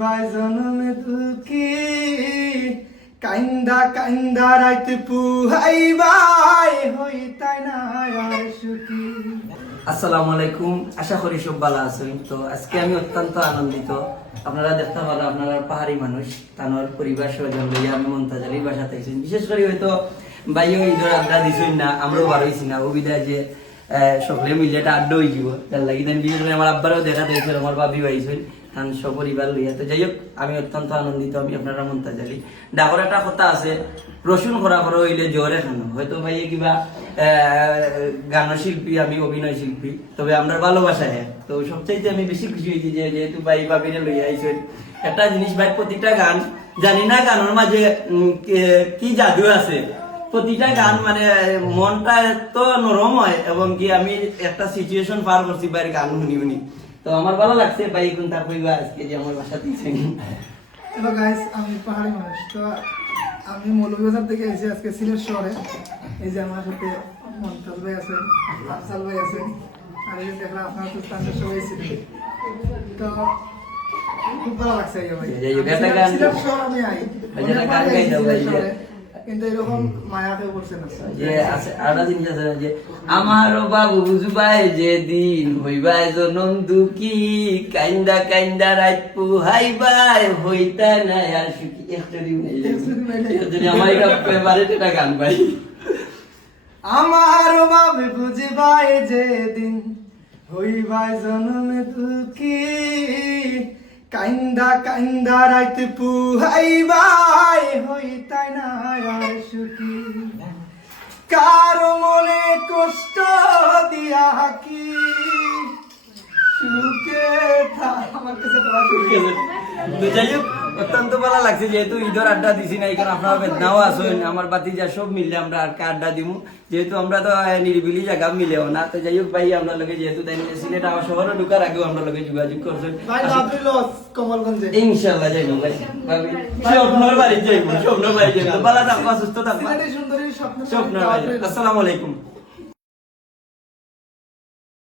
হইবাই জনমে দুঃখী কাইন্দা কাইন্দা রাইত পুহাইবাই হইতাই না আর সুখী। আসসালামু আলাইকুম, আশা করি সব ভালো আছেন। তো আজকে আমি অত্যন্ত আনন্দিত। আপনারা দেখতে পারেন আপনারা পাহাড়ি মানুষ, তানোর পরিবার স্বজন লইয়া আমি মমতাজ আলীর বাসাতে আইছেন। বিশেষ করে হয়তো বাইও ঈদের আড্ডা দিছই না, আমরাও বার হইছি না, অবিধায় যে সকলে মিলে একটা আড্ডা হয়ে যাব তার লাগি। বিশেষ করে আমার আব্বারও দেখা দিয়েছিল, আমার বাবি আইছেন তান সপরিবার লইয়া। তো যাই হোক, আমি অত্যন্ত আনন্দিত। আমি আপনারা মমতাজ আলী। ডাকর একটা কথা আছে, রসুন খরা খরা হইলে জ্বরে খানো। হয়তো ভাই কিবা গান শিল্পী, আমি অভিনয় শিল্পী, তবে আমরা ভালোবাসায়। তো সবচাইতে আমি বেশি খুশি হয়েছি যে যেহেতু ভাই বাবিরে লইয়া আইছেন। একটা জিনিস ভাই, প্রতিটা গান জানি না গানের মাঝে কি জাদু আছে। প্রতিটা গান মানে মনটা এত নরম হয়, এবং কি আমি একটা সিচুয়েশন পার করছি ভাইয়ের গান শুনি শুনি। তো আমার ভালো লাগছে ভাই কোনটা কইবা আজকে যে আমার বাসা দিয়েছেন। হ্যালো গাইস, আমি পাহাড়ি মানুষ। তো আমি মৌলভীবাজার থেকে এসেছি আজকে সিলেট শহরে। এই যে আমার সাথে মমতাজ ভাই আছেন, আফজাল ভাই আছেন, আর এই যে দেখলাম আপনার তো স্থানীয় সবাই ছিল। তো খুব ভালো লাগছে এই ভাই। সিলেট শহর আমি আই কিন্তু এরকম মায়া কেউ করছে না। যে আছে আরেকটা জিনিস আছে যে আমার বাবু বুঝবাই যে দিন হইবাই জনম দুঃখী কাইন্দা কাইন্দা রাত পুহাইবাই হইতা না আর সুখী। একটা দিন যদি আমার এটা ফেভারিট একটা গান ভাই। আমার বাবু বুঝবাই যে দিন হইবাই জনমে দুঃখী কাইন্দা কাইন্দা রাত পুহাইবাই হইতাই না আর সুখী। কারো মনে কষ্ট দিয়া কি সুখে আমার কাছে যাই হোক, অত্যন্ত ভালো লাগছে যেহেতু ঈদের আড্ডা দিছি না, এখানে আপনারা বেদনাও আসেন, আমার বাতি যা সব মিললে আমরা আর আড্ডা দিমু। যেহেতু আমরা তো নিরিবিলি জায়গা মিলেও না। তো যাই হোক ভাই, আমরা লোকে যেহেতু তাই সিলেট আমার শহরে ঢুকার আগেও আমরা লোকে যোগাযোগ করছেন। কমলগঞ্জে ইনশাআল্লাহ যাইব ভাই, স্বপ্নের বাড়ি যাইব, স্বপ্নের বাড়ি যাইব। ভালো থাকবা, সুস্থ থাকবা। সুন্দরী স্বপ্নের বাড়ি। আসসালামু আলাইকুম।